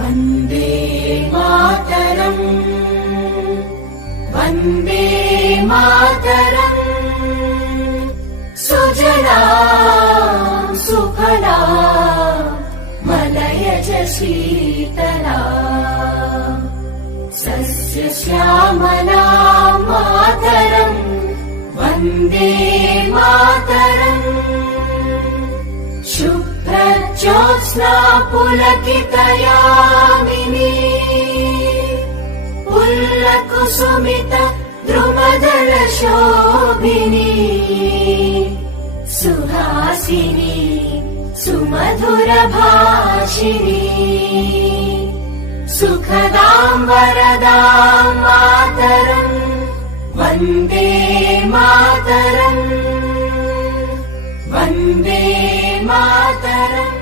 Vande Mataram Vande Mataram सुजलाम् सुफलाम् मलयज शीतलाम् सस्यश्यामलाम् Mataram Vande Mataram शुभ्रज्योत्स्ना पुलकितयामिनी पुल्लकुसुमित द्रुमदलशोभिनी Suhasini सुमधुरभाषिणी सुखदाम् वरदाम् Mataram Vande Mataram Vande Mataram.